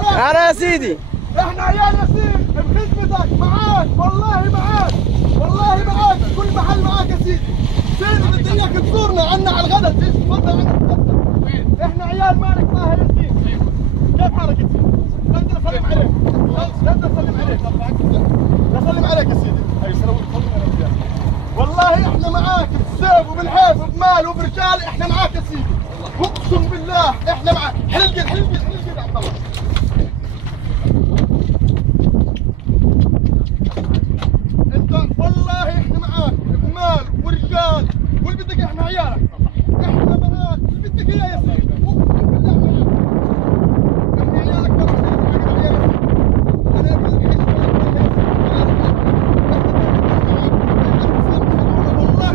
انا يا سيدي احنا عيال ياسين بخدمتك معاك، والله معاك، والله معاك، كل محل معاك يا سيدي. سيدي بدي اياك تزورنا عنا على الغداء، تفضل عنا تتغدى. احنا عيال مالك طه ياسين. كيف حالك يا سيدي؟ بدي اسلم عليك. بدي اسلم عليك. اسلم عليك يا سيدي. اي سلام عليك. والله احنا معاك بالسيف وبالحيف وبمال وبرجال، احنا معاك يا سيدي. اقسم بالله احنا معاك. حل الجد حل الجد حل الجد يا عبد الله. انت والله احنا معاك بمال ورجال، واللي بدك احنا عيالك. احنا معاك اللي بدك اياه يا سيدي. اقسم بالله معاك. احنا عيالك ما بصير عيالك. انا ابن الحج والله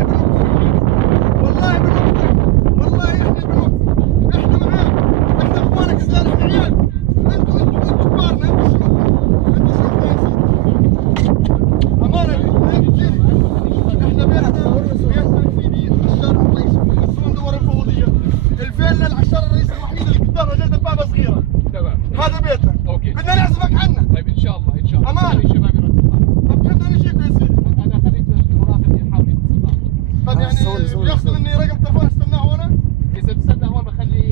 والله بنوقفك، والله احنا بنوقفك، احنا معاك، احنا اخوانك اسلام، احنا عيال. انتوا كبارنا، انتوا شيوخنا، انتوا شيوخنا يا سيدي. امانه يا سيدي، احنا بيتنا سيدي العشار الرئيسي في السون دوار الفوضيه، الفيلا العشار الرئيسي الوحيد اللي قدامنا جلد بابا صغيره. تمام. هذا بيتنا. اوكي. بدنا نعزمك عنا. طيب ان شاء الله ان شاء الله. امانه. طب كيف بدنا نجيك يا سيدي؟ انا خليت المرافق يحاول يتصل. طب يعني ياخذ مني رقم تليفون استناه هنا؟ اذا بتستنى هون بخلي